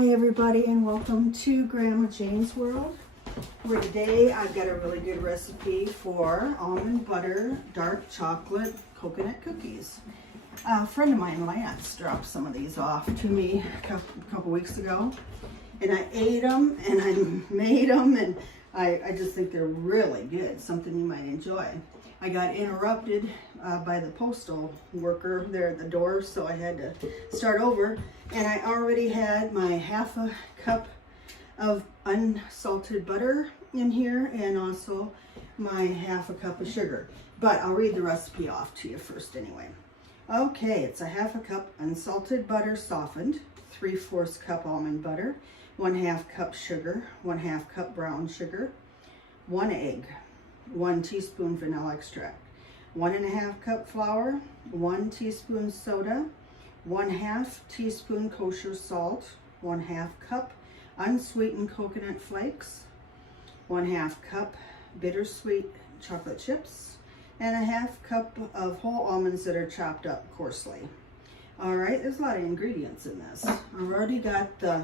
Hi everybody, and welcome to Grandma Jane's World, where today I've got a really good recipe for almond butter dark chocolate coconut cookies. A friend of mine, Lance, dropped some of these off to me a couple weeks ago, and I ate them and I made them, and I just think they're really good, something you might enjoy. I got interrupted by the postal worker there at the door, so I had to start over. And I already had my half a cup of unsalted butter in here, and also my half a cup of sugar. But I'll read the recipe off to you first anyway. Okay, it's a half a cup unsalted butter softened, 3/4 cup almond butter, 1/2 cup sugar, 1/2 cup brown sugar, 1 egg, 1 teaspoon vanilla extract, 1.5 cup flour, 1 teaspoon soda, 1/2 teaspoon kosher salt, 1/2 cup unsweetened coconut flakes, 1/2 cup bittersweet chocolate chips, and 1/2 cup of whole almonds that are chopped up coarsely. All right, there's a lot of ingredients in this. I've already got the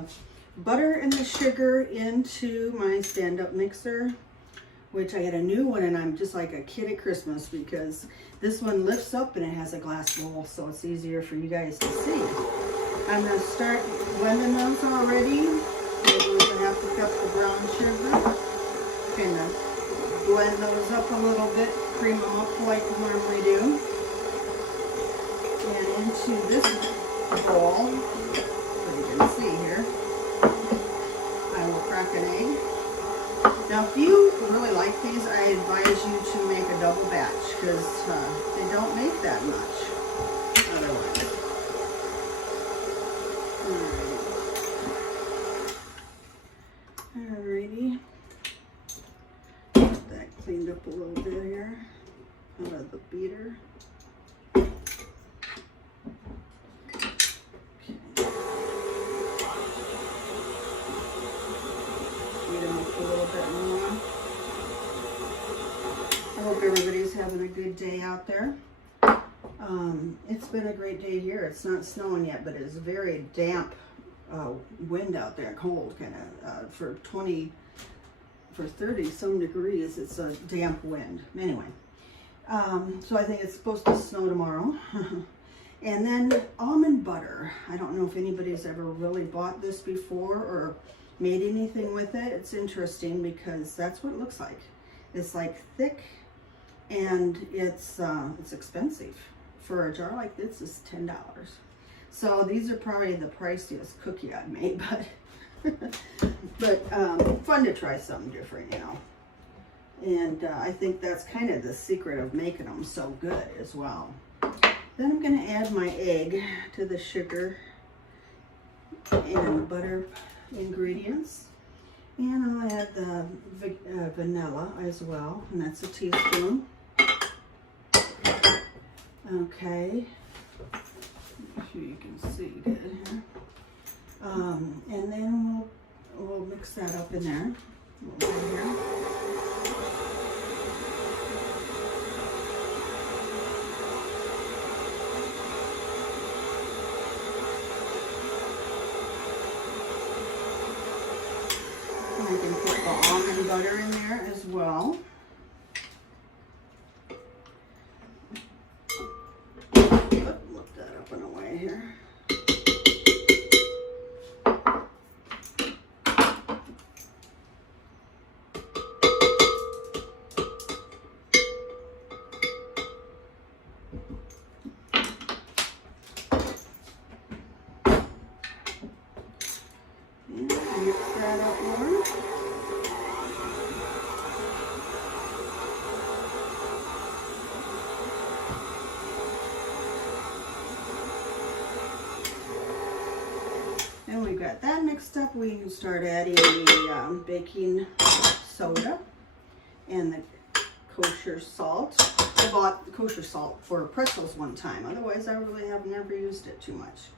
butter and the sugar into my stand-up mixer, which I got a new one, and I'm just like a kid at Christmas because this one lifts up and it has a glass bowl, so it's easier for you guys to see. I'm going to start blending those already. We're going to have to cut the brown sugar. Kind of blend those up a little bit, cream them up like we normally do. And into this bowl, so you can see here, I will crack an egg. Now, if you really like these, I advise you to make a double batch because they don't make that much otherwise. Alrighty. Get that cleaned up a little bit here out of the beater. I hope everybody's having a good day out there. It's been a great day here. It's not snowing yet, but it's very damp wind out there, cold kind of. For 30 some degrees, it's a damp wind. Anyway, so I think it's supposed to snow tomorrow. And then almond butter. I don't know if anybody's ever really bought this before or made anything with it. It's interesting because that's what it looks like. It's like thick, and it's expensive. For a jar like this, it's $10. So these are probably the priciest cookie I've made, but fun to try something different, you know. And I think that's kind of the secret of making them so good as well. Then I'm going to add my egg to the sugar and butter ingredients. And I'll add the vanilla as well, and that's a teaspoon. Okay, make sure you can see good here. And then we'll mix that up in there. Right here. I can put the almond butter in there as well. Look that up and away here. And mix that up more. And we've got that mixed up. We can start adding the baking soda and the kosher salt. I bought the kosher salt for pretzels one time. Otherwise, I really have never used it too much.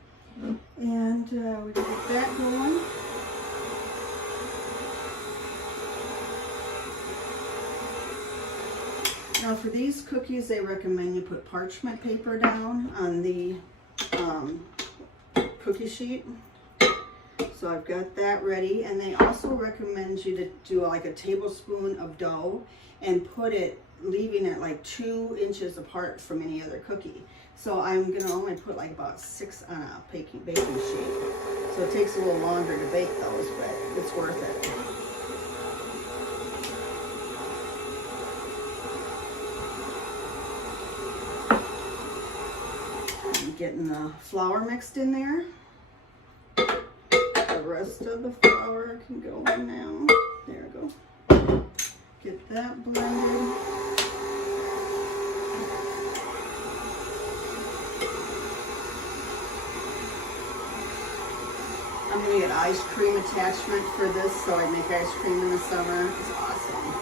And we can get that going. Now for these cookies, they recommend you put parchment paper down on the cookie sheet So I've got that ready, and they also recommend you to do like a tablespoon of dough and put it, leaving it like 2 inches apart from any other cookie. So I'm gonna only put like about 6 on a baking sheet. So it takes a little longer to bake those, but it's worth it. I'm getting the flour mixed in there. The rest of the flour can go in now. There we go. Get that blended. I'm going to get ice cream attachment for this, so I make ice cream in the summer. It's awesome.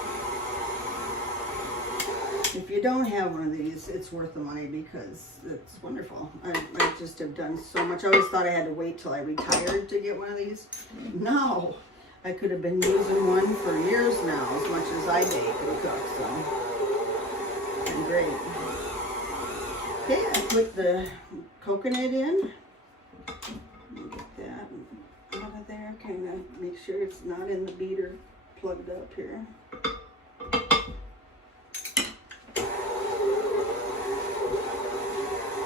If you don't have one of these, it's worth the money because it's wonderful. I just have done so much. I always thought I had to wait till I retired to get one of these. No, I could have been using one for years now, as much as I bake and cook, so it's been great. Okay, I put the coconut in. Get that out of there, kind of make sure it's not in the beater plugged up here.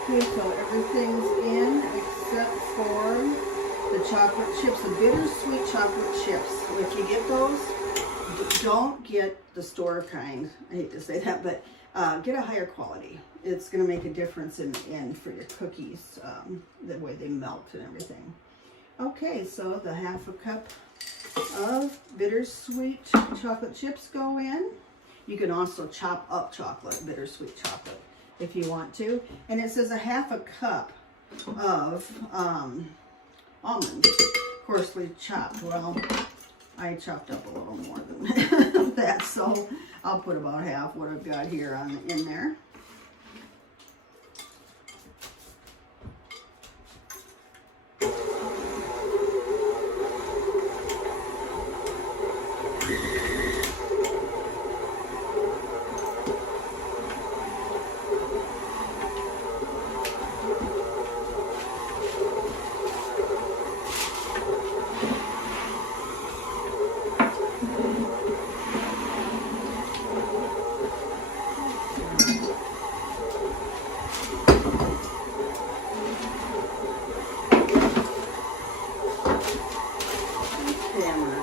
Okay, so everything's in except for the chocolate chips, the bittersweet chocolate chips. If you get those, don't get the store kind. I hate to say that, but get a higher quality. It's going to make a difference in the end for your cookies, the way they melt and everything. Okay, so the 1/2 cup of bittersweet chocolate chips go in. You can also chop up bittersweet chocolate, if you want to. And it says a 1/2 cup of almonds, coarsely chopped. Well, I chopped up a little more than that, so I'll put about half what I've got here in there.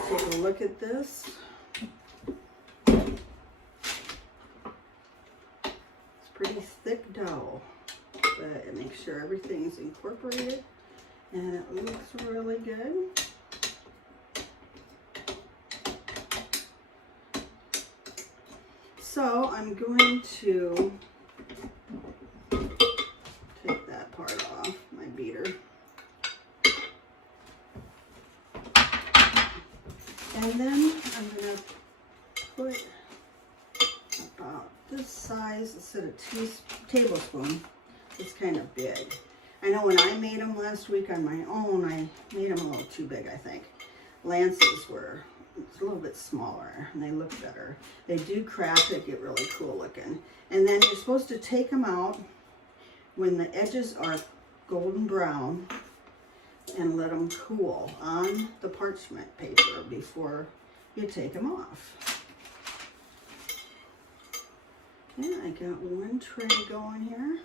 Take a look at this. It's pretty thick dough, but it makes sure everything's incorporated and it looks really good. So I'm going to take that part off my beater. And then I'm going to put about this size instead of tablespoon. It's kind of big. I know when I made them last week on my own, I made them a little too big, I think. Lance's were a little bit smaller and they look better. They do crack, they get really cool looking. And then you're supposed to take them out when the edges are golden brown and let them cool on the parchment paper before you take them off. Yeah, I got 1 tray going here.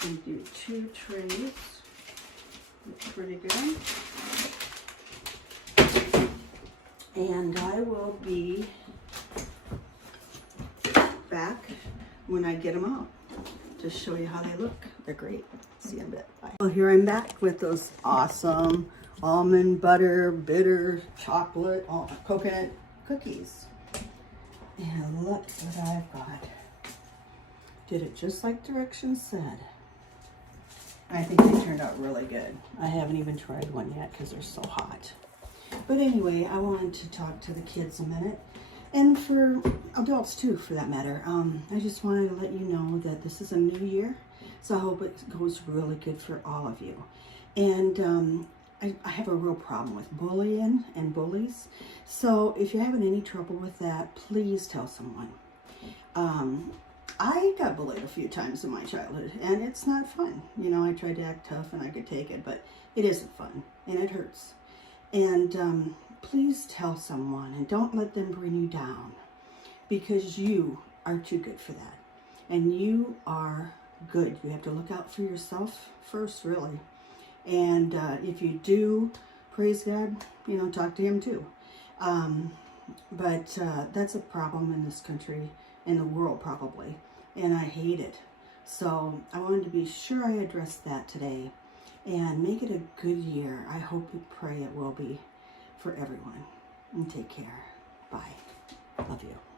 I do 2 trays. Looks pretty good. And I will be back when I get them out to show you how they look. They're great. See you in a bit. Bye. Well, here I'm back with those awesome almond butter, bitter chocolate, coconut cookies. And look what I've got. Did it just like directions said. I think they turned out really good. I haven't even tried one yet because they're so hot. But anyway, I wanted to talk to the kids a minute. And for adults too, for that matter. I just wanted to let you know that this is a new year. So I hope it goes really good for all of you. And I have a real problem with bullying and bullies. So if you're having any trouble with that, please tell someone. I got bullied a few times in my childhood, and it's not fun. You know, I tried to act tough and I could take it, but it isn't fun, and it hurts. And please tell someone, and don't let them bring you down, because you are too good for that. And you are good. You have to look out for yourself first, really. And if you do, praise God, you know, talk to him too. But that's a problem in this country, in the world probably, and I hate it. So I wanted to be sure I addressed that today and make it a good year. I hope and pray it will be for everyone. And take care. Bye. Love you.